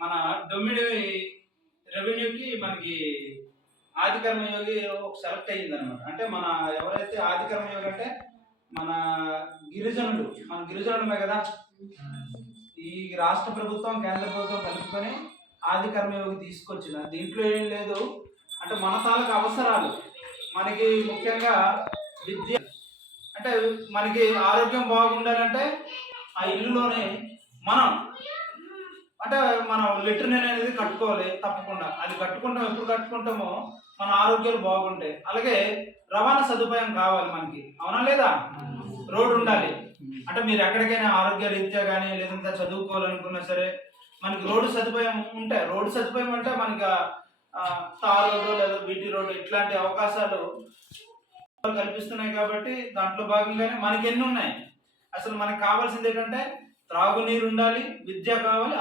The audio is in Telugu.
మన డొమిని రెవెన్యూకి మనకి ఆది కర్మయోగి ఒక సెలెక్ట్ అయ్యింది అనమాట. అంటే మన ఎవరైతే ఆది కర్మయోగి అంటే మన గిరిజనులమే కదా. ఈ రాష్ట్ర ప్రభుత్వం కేంద్ర ప్రభుత్వం కలుపుకొని ఆది కర్మయోగి తీసుకొచ్చిన దీంట్లో ఏం లేదు. అంటే మన తాలూకు అవసరాలు మనకి ముఖ్యంగా విద్య, అంటే మనకి ఆరోగ్యం బాగుండాలంటే ఆ ఇల్లులోనే మనం అంటే మనం లెట్రిన్ అనేది కట్టుకోవాలి తప్పకుండా. అది కట్టుకుంటాం, ఎప్పుడు కట్టుకుంటామో మన ఆరోగ్యాలు బాగుంటాయి. అలాగే రవాణా సదుపాయం కావాలి మనకి, అవునా లేదా? రోడ్డు ఉండాలి. అంటే మీరు ఎక్కడికైనా ఆరోగ్య రీత్యా కానీ లేదంటే చదువుకోవాలనుకున్నా సరే మనకి రోడ్డు సదుపాయం ఉంటాయి. రోడ్డు సదుపాయం అంటే మనకి తార్ రోడ్డు లేదా బీటీ రోడ్డు ఇట్లాంటి అవకాశాలు కల్పిస్తున్నాయి. కాబట్టి దాంట్లో భాగంగానే మనకి ఎన్ని ఉన్నాయి. అసలు మనకు కావాల్సింది ఏంటంటే త్రాగునీరు ఉండాలి, విద్య కావాలి.